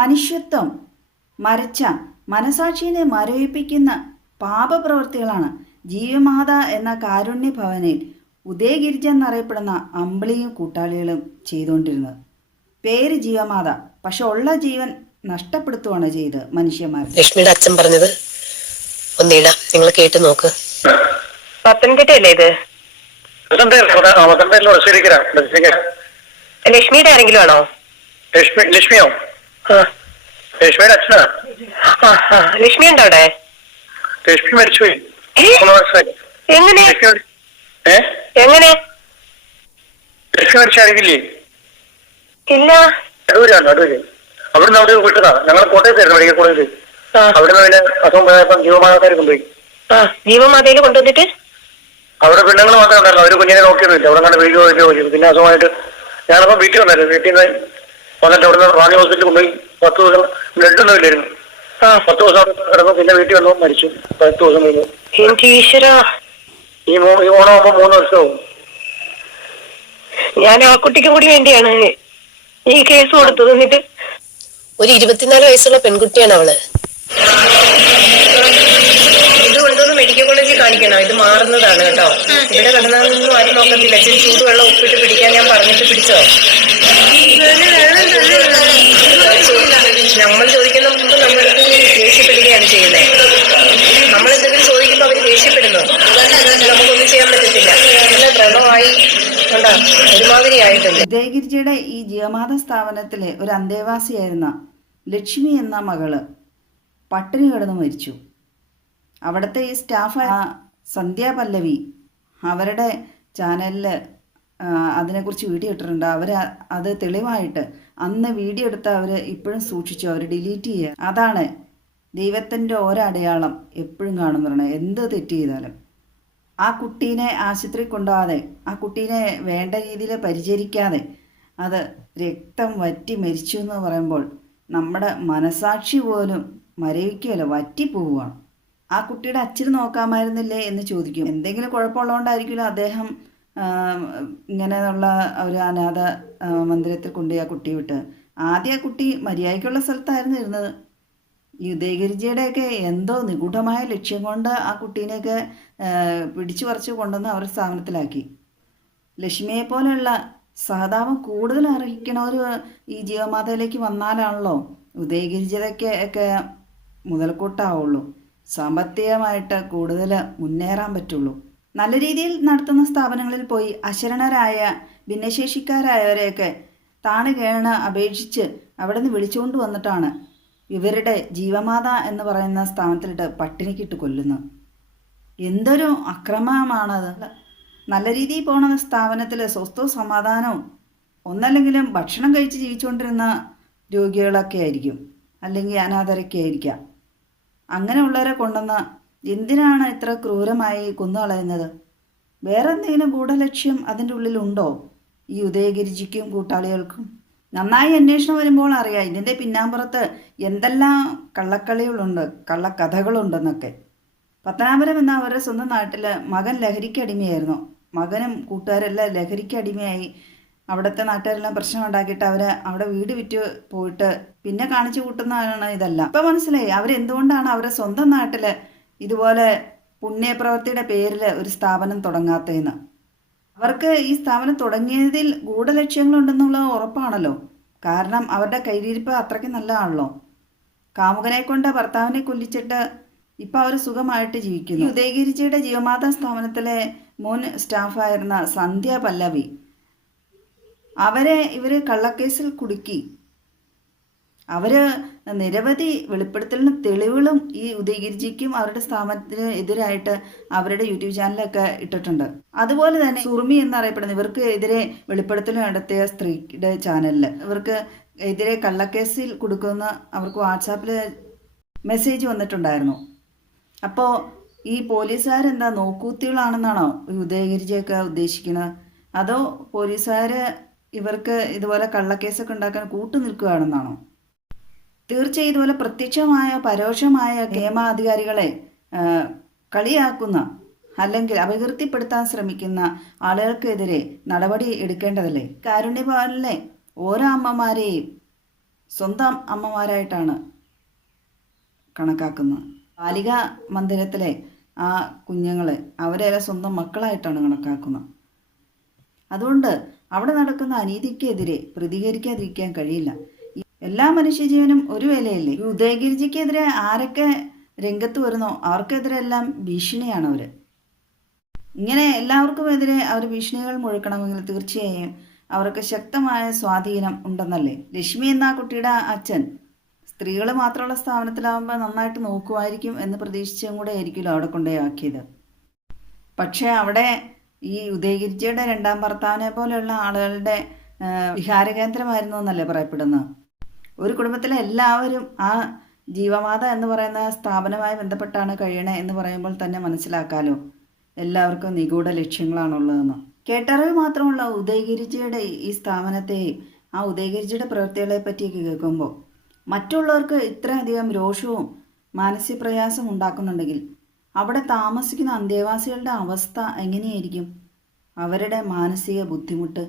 മനുഷ്യത്വം മരച്ച മനസാക്ഷിയെ മരവിപ്പിക്കുന്ന പാപപ്രവൃത്തികളാണ് ജീവമാത എന്ന കാരുണ്യ ഭവനിൽ ഉദയഗിരിജ എന്നറിയപ്പെടുന്ന അമ്പിളിയും കൂട്ടാളികളും ചെയ്തുകൊണ്ടിരുന്നത്. പേര് ജീവമാത, പക്ഷെ ഉള്ള ജീവൻ നഷ്ടപ്പെടുത്തുകയാണ് ചെയ്ത് മനുഷ്യന്മാർ. ലക്ഷ്മിയുടെ അച്ഛൻ പറഞ്ഞത് ഒന്നിടാം, നിങ്ങൾ കേട്ട് നോക്ക്. പത്തനംതിട്ടയല്ലേ ഇത്? ലക്ഷ്മിയുടെ ആരെങ്കിലും ആണോ? ലക്ഷ്മിയോ? ലക്ഷ്മിയുടെ അച്ഛനാ. ലക്ഷ്മി ഉണ്ടോ അവിടെ? ലക്ഷ്മി മരിച്ചുപോയി. എങ്ങനെ എങ്ങനെ ലക്ഷ്മി മരിച്ച അറിയില്ലേ? ഇല്ല. അടൂരാണ്, അടൂര്. അവിടുന്ന് അവിടെ വിട്ടതാ. ഞങ്ങൾ കോട്ടയത്തായിരുന്നു മെഡിക്കൽ കോളേജിൽ. അവിടുന്ന് പിന്നെ അസുഖം പോയപ്പം ജീവമാതാക്കാർ കൊണ്ടുപോയി. ജീവമാതയിൽ കൊണ്ടുവന്നിട്ട് അവിടെ പെണ്ണുങ്ങൾ മാത്രമേ ഉണ്ടായിരുന്നു. അവര് കുഞ്ഞിനെ നോക്കിയൊന്നുമില്ല. അവിടെ കണ്ട് വീഡിയോ പോയി. പിന്നെ അസുഖമായിട്ട് ഞാനപ്പം വീട്ടിൽ വന്നായിരുന്നു. വീട്ടിൽ നിന്ന് വന്നിട്ട് അവിടുന്ന് റാണി ഹോസ്പിറ്റലിൽ കൊണ്ടുപോയി. 10 ദിവസം ബ്ലഡ് ഒന്നും ഇല്ലായിരുന്നു. 10 ദിവസം അവിടെ കിടന്നു. പിന്നെ വീട്ടിൽ വന്നു, മരിച്ചു. 10 ദിവസം കഴിഞ്ഞു. ഈ ഓണമാകുമ്പോ 3 വർഷമാവും. ഞാൻ ആ കുട്ടിക്കും കൂടി വേണ്ടിയാണ് ഈ കേസ് കൊടുത്തത്. എന്നിട്ട് ഒരു 24 വയസ്സുള്ള പെൺകുട്ടിയാണ് അവള്. ഇത് കൊണ്ടൊന്ന് മെഡിക്കൽ കോളേജിൽ കാണിക്കണം. ഇത് മാറുന്നതാണ് കേട്ടോ. ഇവിടെ കിടന്നൊന്നും ആരും നോക്കത്തില്ല. ഇച്ചിരി ചൂടുവെള്ളം ഉപ്പിട്ട് പിടിക്കാൻ ഞാൻ പറഞ്ഞിട്ട് പിടിച്ചോ? നമ്മൾ ചോദിക്കുന്ന മുമ്പ് നമ്മളടുത്ത് ദേഷ്യപ്പെടുകയാണ് ചെയ്യുന്നത്. നമ്മൾ എന്തെങ്കിലും ചോദിക്കുമ്പോൾ അവര് ദേഷ്യപ്പെടുന്നു. നമുക്കൊന്നും ചെയ്യാൻ പറ്റത്തില്ല. നല്ല ഭ്രമമായി ഒരുമാതിരി ആയിട്ടുണ്ട്. ഉദയഗിരിജയുടെ ഈ ജീവമാത സ്ഥാപനത്തിലെ ഒരു അന്തേവാസിയായിരുന്ന ലക്ഷ്മി എന്ന മകള് പട്ടിണി കിടന്ന് മരിച്ചു. അവിടുത്തെ ഈ സ്റ്റാഫായ സന്ധ്യ പല്ലവി അവരുടെ ചാനലിൽ അതിനെക്കുറിച്ച് വീഡിയോ ഇട്ടിട്ടുണ്ട്. അവർ അത് തെളിവായിട്ട് അന്ന് വീഡിയോ എടുത്ത് അവർ ഇപ്പോഴും സൂക്ഷിച്ചു. അവർ ഡിലീറ്റ് ചെയ്യുക. അതാണ് ദൈവത്തിൻ്റെ ഒരടയാളം എപ്പോഴും കാണുന്നതാണ്. എന്ത് തെറ്റ് ചെയ്താലും ആ കുട്ടീനെ ആശുപത്രി കൊണ്ടുപോകാതെ, ആ കുട്ടീനെ വേണ്ട രീതിയിൽ പരിചരിക്കാതെ അത് രക്തം വറ്റി മരിച്ചു എന്ന് പറയുമ്പോൾ നമ്മുടെ മനസാക്ഷി പോലും മരവിക്കുകയല്ല, വറ്റിപ്പോവുകയാണ്. ആ കുട്ടിയുടെ അച്ഛന് നോക്കാമായിരുന്നില്ലേ എന്ന് ചോദിക്കും. എന്തെങ്കിലും കുഴപ്പമുള്ളതുകൊണ്ടായിരിക്കുമല്ലോ അദ്ദേഹം ഇങ്ങനെയുള്ള ഒരു അനാഥ മന്ദിരത്തിൽ കൊണ്ടുപോയി ആ കുട്ടി വിട്ട്. ആദ്യം ആ കുട്ടി മര്യാദയ്ക്കുള്ള സ്ഥലത്തായിരുന്നു ഇരുന്നത്. ഈ ഉദയഗിരിജയുടെയൊക്കെ എന്തോ നിഗൂഢമായ ലക്ഷ്യം കൊണ്ട് ആ കുട്ടീനെയൊക്കെ പിടിച്ചു പറിച്ച് കൊണ്ടുവന്ന് അവരുടെ സ്ഥാപനത്തിലാക്കി. ലക്ഷ്മിയെ പോലെയുള്ള സഹതാപം കൂടുതൽ അർഹിക്കണവർ ഈ ജീവമാതയിലേക്ക് വന്നാലാണല്ലോ ഉദയഗിരിജയ്ക്ക് ഒക്കെ മുതൽക്കൂട്ടാവുള്ളൂ, സാമ്പത്തികമായിട്ട് കൂടുതൽ മുന്നേറാൻ പറ്റുള്ളൂ. നല്ല രീതിയിൽ നടത്തുന്ന സ്ഥാപനങ്ങളിൽ പോയി അശരണരായ ഭിന്നശേഷിക്കാരായവരെയൊക്കെ താണ് കേണ് അപേക്ഷിച്ച് അവിടെ നിന്ന് വിളിച്ചുകൊണ്ട് വന്നിട്ടാണ് ഇവരുടെ ജീവമാത എന്ന് പറയുന്ന സ്ഥാപനത്തിലിട്ട് പട്ടിണിക്കിട്ട് കൊല്ലുന്നു. എന്തൊരു അക്രമമാണത്. നല്ല രീതിയിൽ പോണ സ്ഥാപനത്തിൽ സ്വസ്ഥവും സമാധാനവും ഒന്നല്ലെങ്കിലും ഭക്ഷണം കഴിച്ച് ജീവിച്ചുകൊണ്ടിരുന്ന രോഗികളൊക്കെ ആയിരിക്കും, അല്ലെങ്കിൽ അനാഥരൊക്കെ ആയിരിക്കാം. അങ്ങനെയുള്ളവരെ കൊണ്ടുവന്ന് എന്തിനാണ് ഇത്ര ക്രൂരമായി കൊന്നുകളയുന്നത്? വേറെ എന്തെങ്കിലും ഗൂഢലക്ഷ്യം അതിൻ്റെ ഉള്ളിലുണ്ടോ ഈ ഉദയഗിരിജിക്കും കൂട്ടാളികൾക്കും? നന്നായി അന്വേഷണം വരുമ്പോൾ അറിയാം ഇതിൻ്റെ പിന്നാമ്പുറത്ത് എന്തെല്ലാം കള്ളക്കളികളുണ്ട്, കള്ളക്കഥകളുണ്ടെന്നൊക്കെ. പത്തനാപുരം എന്ന അവരുടെ സ്വന്തം നാട്ടിൽ മകൻ ലഹരിക്ക് അടിമയായിരുന്നു. മകനും കൂട്ടുകാരെല്ലാം ലഹരിക്ക് അടിമയായി അവിടുത്തെ നാട്ടുകാരെല്ലാം പ്രശ്നം ഉണ്ടാക്കിയിട്ട് അവിടെ വീട് വിറ്റ് പോയിട്ട് പിന്നെ കാണിച്ചു കൂട്ടുന്നതാണ് ഇതെല്ലാം. ഇപ്പം മനസ്സിലായി അവരെന്തുകൊണ്ടാണ് അവരുടെ സ്വന്തം നാട്ടിൽ ഇതുപോലെ പുണ്യപ്രവൃത്തിയുടെ പേരിൽ ഒരു സ്ഥാപനം തുടങ്ങാത്തതെന്ന്. അവർക്ക് ഈ സ്ഥാപനം തുടങ്ങിയതിൽ ഗൂഢലക്ഷ്യങ്ങളുണ്ടെന്നുള്ളത് ഉറപ്പാണല്ലോ. കാരണം അവരുടെ കയ്യിരിപ്പ് അത്രയ്ക്ക് നല്ലതാണല്ലോ. കാമുകനെ കൊണ്ട് ഭർത്താവിനെ കൊല്ലിച്ചിട്ട് ഇപ്പം അവർ സുഖമായിട്ട് ജീവിക്കുന്നു. ഉദയഗിരിജിയുടെ ജീവമാതാ സ്ഥാപനത്തിലെ മുൻ സ്റ്റാഫായിരുന്ന സന്ധ്യ പല്ലവി അവരെ ഇവർ കള്ളക്കേസിൽ കുടുക്കി. അവർ നിരവധി വെളിപ്പെടുത്തലിന് തെളിവുകളും ഈ ഉദയഗിരിജിക്കും അവരുടെ സ്ഥാപനത്തിന് എതിരായിട്ട് അവരുടെ യൂട്യൂബ് ചാനലൊക്കെ ഇട്ടിട്ടുണ്ട്. അതുപോലെ തന്നെ സുറുമി എന്നറിയപ്പെടുന്ന ഇവർക്ക് എതിരെ വെളിപ്പെടുത്തൽ നടത്തിയ സ്ത്രീയുടെ ചാനലിൽ ഇവർക്ക് എതിരെ കള്ളക്കേസിൽ കൊടുക്കുന്ന അവർക്ക് വാട്സാപ്പിൽ മെസ്സേജ് വന്നിട്ടുണ്ടായിരുന്നു. അപ്പോൾ ഈ പോലീസുകാരെന്താ നോക്കൂത്തികളാണെന്നാണോ ഈ ഉദയഗിരിജിയൊക്കെ ഉദ്ദേശിക്കുന്നത്? അതോ പോലീസുകാർ ഇവർക്ക് ഇതുപോലെ കള്ളക്കേസൊക്കെ ഉണ്ടാക്കാൻ കൂട്ടു നിൽക്കുകയാണെന്നാണോ? തീർച്ചയായും ഇതുപോലെ പ്രത്യക്ഷമായ പരോക്ഷമായ നിയമാധികാരികളെ കളിയാക്കുന്ന അല്ലെങ്കിൽ അപകീർത്തിപ്പെടുത്താൻ ശ്രമിക്കുന്ന ആളുകൾക്കെതിരെ നടപടി എടുക്കേണ്ടതല്ലേ? കാരുണ്യഭവനിലെ ഓരോ അമ്മമാരെയും സ്വന്തം അമ്മമാരായിട്ടാണ് കണക്കാക്കുന്നത്. ബാലികാ മന്ദിരത്തിലെ ആ കുഞ്ഞുങ്ങളെ അവരെ സ്വന്തം മക്കളായിട്ടാണ് കണക്കാക്കുന്നത്. അതുകൊണ്ട് അവിടെ നടക്കുന്ന അനീതിക്കെതിരെ പ്രതികരിക്കാതിരിക്കാൻ കഴിയില്ല. എല്ലാ മനുഷ്യജീവനും ഒരു വിലയല്ലേ. ഈ ഉദയഗിരിജിക്കെതിരെ ആരൊക്കെ രംഗത്ത് വരുന്നോ അവർക്കെതിരെ എല്ലാം ഭീഷണിയാണ് അവർ. ഇങ്ങനെ എല്ലാവർക്കും എതിരെ അവർ ഭീഷണികൾ മുഴക്കണമെങ്കിൽ തീർച്ചയായും അവർക്ക് ശക്തമായ സ്വാധീനം ഉണ്ടെന്നല്ലേ. ലക്ഷ്മി എന്ന കുട്ടിയുടെ അച്ഛൻ സ്ത്രീകൾ മാത്രമുള്ള സ്ഥാപനത്തിലാവുമ്പോൾ നന്നായിട്ട് നോക്കുമായിരിക്കും എന്ന് പ്രതീക്ഷിച്ചും കൂടെ ആയിരിക്കുമല്ലോ അവിടെ കൊണ്ടുപോയി ആക്കിയത്. പക്ഷേ അവിടെ ഈ ഉദയഗിരിജിയുടെ രണ്ടാം ഭർത്താവിനെ പോലെയുള്ള ആളുകളുടെ വിഹാരകേന്ദ്രമായിരുന്നു എന്നല്ലേ പറയപ്പെടുന്നത്. ഒരു കുടുംബത്തിലെ എല്ലാവരും ആ ജീവമാത എന്ന് പറയുന്ന സ്ഥാപനവുമായി ബന്ധപ്പെട്ടാണ് കഴിയണേ എന്ന് പറയുമ്പോൾ തന്നെ മനസ്സിലാക്കാലോ എല്ലാവർക്കും നിഗൂഢ ലക്ഷ്യങ്ങളാണുള്ളതെന്ന്. കേട്ടറിവ് മാത്രമുള്ള ഉദയഗിരിജിയുടെ ഈ സ്ഥാപനത്തെയും ആ ഉദയഗിരിജിയുടെ പ്രവൃത്തികളെ പറ്റിയൊക്കെ കേൾക്കുമ്പോൾ മറ്റുള്ളവർക്ക് ഇത്രയധികം രോഷവും മാനസിക പ്രയാസം ഉണ്ടാക്കുന്നുണ്ടെങ്കിൽ അവിടെ താമസിക്കുന്ന അന്തേവാസികളുടെ അവസ്ഥ എങ്ങനെയായിരിക്കും? അവരുടെ മാനസിക ബുദ്ധിമുട്ട്,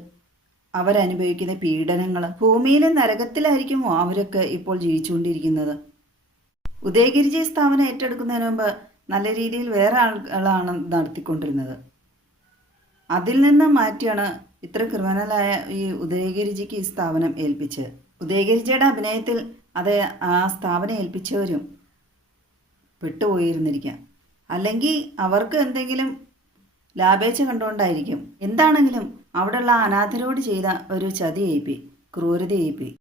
അവരനുഭവിക്കുന്ന പീഡനങ്ങൾ, ഭൂമിയിലെ നരകത്തിലായിരിക്കുമോ അവരൊക്കെ ഇപ്പോൾ ജീവിച്ചുകൊണ്ടിരിക്കുന്നത്? ഉദയഗിരിജി സ്ഥാപനം ഏറ്റെടുക്കുന്നതിന് മുമ്പ് നല്ല രീതിയിൽ വേറെ ആളുകളാണ് നടത്തിക്കൊണ്ടിരുന്നത്. അതിൽ നിന്ന് മാറ്റിയാണ് ഇത്ര ക്രിമിനലായ ഈ ഉദയഗിരിജിക്ക് ഈ സ്ഥാപനം ഏൽപ്പിച്ചത്. ഉദയഗിരിജിയുടെ അഭിനയത്തിൽ അത് ആ സ്ഥാപനം ഏൽപ്പിച്ചവരും പെട്ടുപോയിരുന്നിരിക്കാം. അല്ലെങ്കിൽ അവർക്ക് എന്തെങ്കിലും ലാഭേച്ഛ കണ്ടുകൊണ്ടായിരിക്കും. എന്താണെങ്കിലും അവിടെയുള്ള അനാഥരോട് ചെയ്ത ഒരു ചതിയേപ്പി, ക്രൂരതയേപ്പി.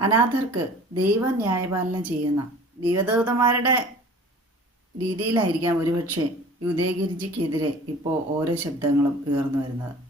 അനാഥർക്ക് ദൈവം ന്യായപാലനം ചെയ്യുന്ന ദൈവദൂതന്മാരുടെ രീതിയിലായിരിക്കാം ഒരുപക്ഷെ ഉദയഗിരിജിക്കെതിരെ ഇപ്പോൾ ഓരോ ശബ്ദങ്ങളും ഉയർന്നു വരുന്നത്.